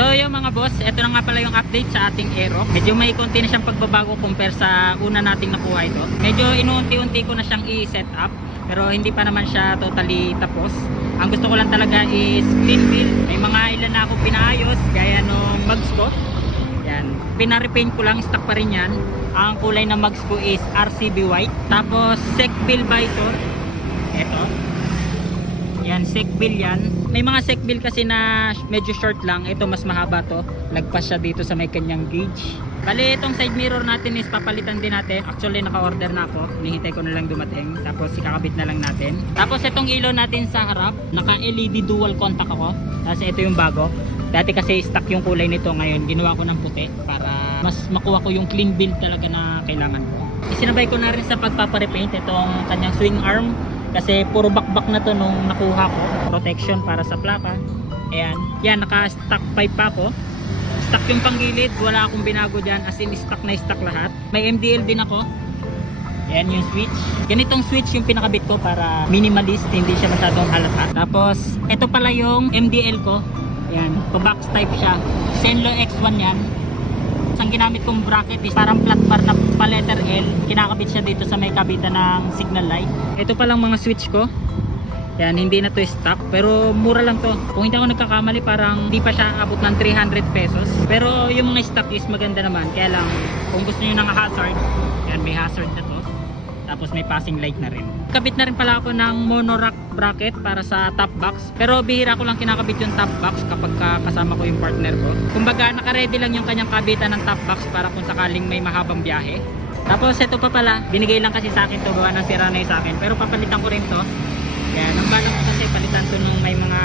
So yung mga boss, ito na nga pala yung update sa ating Aerox. Medyo may konti na siyang pagbabago compare sa una nating nakuha ito. Medyo inuunti-unti ko na siyang i-set up, pero hindi pa naman siya totally tapos. Ang gusto ko lang talaga is clean build. May mga ilan na ako pinaayos, gaya nung mugs ko. Yan, pina-repaint ko lang, stock pa rin yan. Ang kulay ng mugs ko is RCB white. Tapos sec bill visor. Ito. Yan, sec bill yan. May mga sec bill kasi na medyo short lang. Ito mas mahaba to. Lagpas siya dito sa may kanyang gauge. Bali itong side mirror natin is papalitan din natin. Actually naka-order na ako. Hinihintay ko na lang dumating. Tapos ikakabit na lang natin. Tapos itong ilaw natin sa harap, naka-LED dual contact ako. Tapos ito yung bago. Dati kasi stock yung kulay nito, ngayon ginawa ko ng puti para mas makuha ko yung clean build talaga na kailangan ko. Isinabay ko na rin sa pagpaparepaint itong kanyang swing arm. Kasi puro bakbak na to nung nakuha ko. Protection para sa plaka. Ayan. Yan, naka-stock pipe pa ako. Stock yung panggilid. Wala akong binago dyan. As in, stock na stock lahat. May MDL din ako. Ayan yung switch. Ganitong switch yung pinakabit ko para minimalist. Hindi siya masyadong halata. Tapos, ito pala yung MDL ko. Ayan. Pa-box type siya. Zenlo X1 yan. Ang ginamit kong bracket is parang flat bar na pa letter L. Kinakabit siya dito sa may kabitan ng signal light. Ito pa lang mga switch ko. Yan, hindi na to stock pero mura lang to. Kung hindi ako nagkakamali, parang hindi pa siya abot ng 300 pesos. Pero yung mga stock is maganda naman. Kaya lang kung gusto niyo ng hazard, yan, may hazard na to. Tapos may passing light na rin. Kabit na rin pala ako ng monorack bracket para sa top box. Pero bihira ko lang kinakabit yung top box kapag kasama ko yung partner ko. Kumbaga naka-ready lang yung kanyang kabitan ng top box para kung sakaling may mahabang biyahe. Tapos ito pa pala, binigay lang kasi sa akin to, gawa ng sira na yung sa akin. Pero papalitan ko rin to. Yan, ang balak ko kasi palitan to nung may mga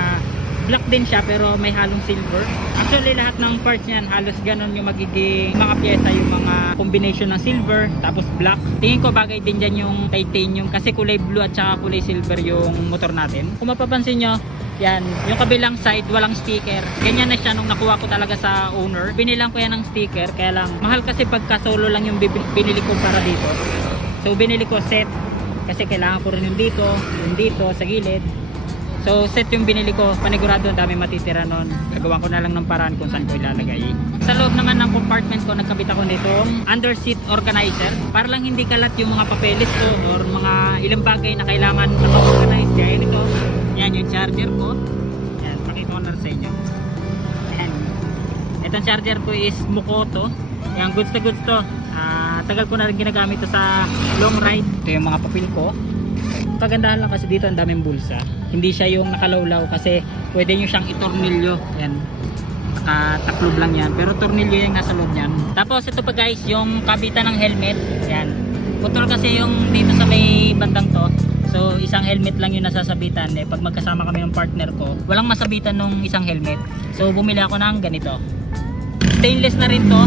black din siya pero may halong silver. Actually lahat ng parts niyan halos ganon yung magiging mga pyesa, yung mga combination ng silver tapos black. Tingin ko bagay din dyan yung titanium kasi kulay blue at saka kulay silver yung motor natin. Kung mapapansin nyo, yan, yung kabilang side walang sticker. Ganyan na siya nung nakuha ko talaga sa owner. Binilang ko yan ng sticker, kaya lang mahal kasi pagka solo lang yung binili ko para dito. So binili ko set kasi kailangan ko rin yung dito sa gilid. So set yung binili ko, panigurado ang dami matitira nun. Gagawa ko na lang ng paraan kung saan ko ilalagay. Sa loob naman ng compartment ko, nagkabit ako nitong under seat organizer para lang hindi kalat yung mga papeles ko or mga ilang bagay na kailangan naka-organize. Gaya nito, yan yung charger ko. Yan, pakita ko na sa inyo. Yan. Itong charger ko is Mukoto. Yan, goods na goods to. Tagal ko na rin ginagamit to sa long ride. Ito yung mga papel ko. Kagandahan lang kasi dito ang daming bulsa. Hindi siya yung nakalawlaw kasi pwede nyo siyang itornilyo. Yan, nakataklob lang yan, pero tornilyo yung nasa loob yan. Tapos ito pa guys, yung kabitan ng helmet. Yan, putol kasi yung dito sa may bandang to. So isang helmet lang yung nasasabitan. Pag magkasama kami ng partner ko, walang masabitan nung isang helmet. So bumili ako ng ganito. Stainless na rin to.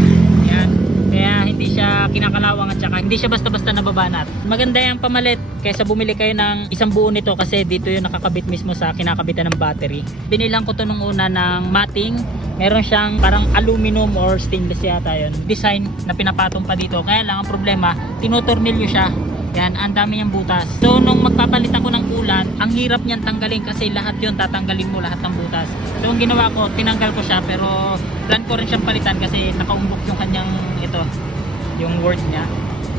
Yan, kaya hindi siya kinakalawang at saka hindi siya basta-basta nababanat. Maganda yung pamalit kaysa bumili kayo ng isang buo nito kasi dito yung nakakabit mismo sa kinakabitan ng battery. Binilang ko to nung una ng matting. Meron siyang parang aluminum or stainless yata yun design na pinapatong pa dito. Kaya lang ang problema, tinutornilyo siya. Yan, ang dami niyang butas. So nung magpapalit ako ng ulan, ang hirap niyan tanggalin kasi lahat yun tatanggalin mo, lahat ng butas. So ang ginawa ko, tinanggal ko siya pero plan ko rin siyang palitan kasi nakaumbok yung kanyang ito, yung word niya.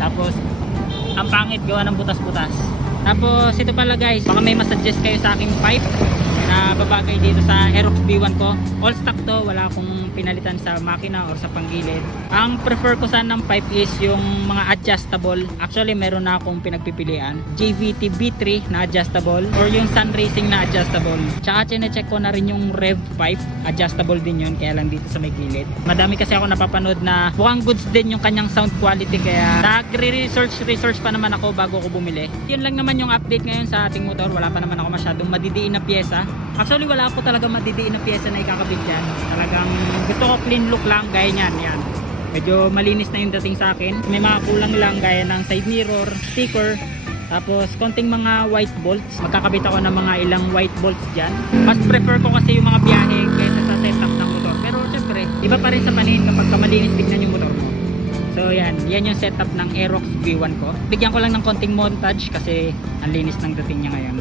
Tapos ang pangit gawa ng butas-butas. Tapos ito pala guys, baka may masuggest kayo sa aking pipe na babagay dito sa Aerox B1 ko. All stock to, wala akong pinalitan sa makina or sa panggilid. Ang prefer ko sana ng pipe is yung mga adjustable. Actually meron na akong pinagpipilian, JVT B3 na adjustable or yung Sun Racing na adjustable. Tsaka chinecheck ko na rin yung rev pipe, adjustable din yun, kaya lang dito sa may gilid. Madami kasi ako napapanood na mukhang goods din yung kanyang sound quality, kaya nagre-research pa naman ako bago ko bumili. Yun lang naman yung update ngayon sa ating motor. Wala pa naman ako masyadong madidiin na pyesa. Actually wala po talaga madidiin na pyesa na ikakabit dyan. Talagang gusto ko clean look lang, gaya nyan. Yan, medyo malinis na yung dating sa akin. May mga kulang lang gaya ng side mirror, sticker, tapos konting mga white bolts. Magkakabit ako ng mga ilang white bolts dyan. Mas prefer ko kasi yung mga biyahe kaysa sa setup ng motor. Pero syempre iba pa rin sa paningin kapag malinis tignan yung motor mo. So yan yung setup ng Aerox V1 ko. Bigyan ko lang ng konting montage kasi ang linis ng dating niya ngayon.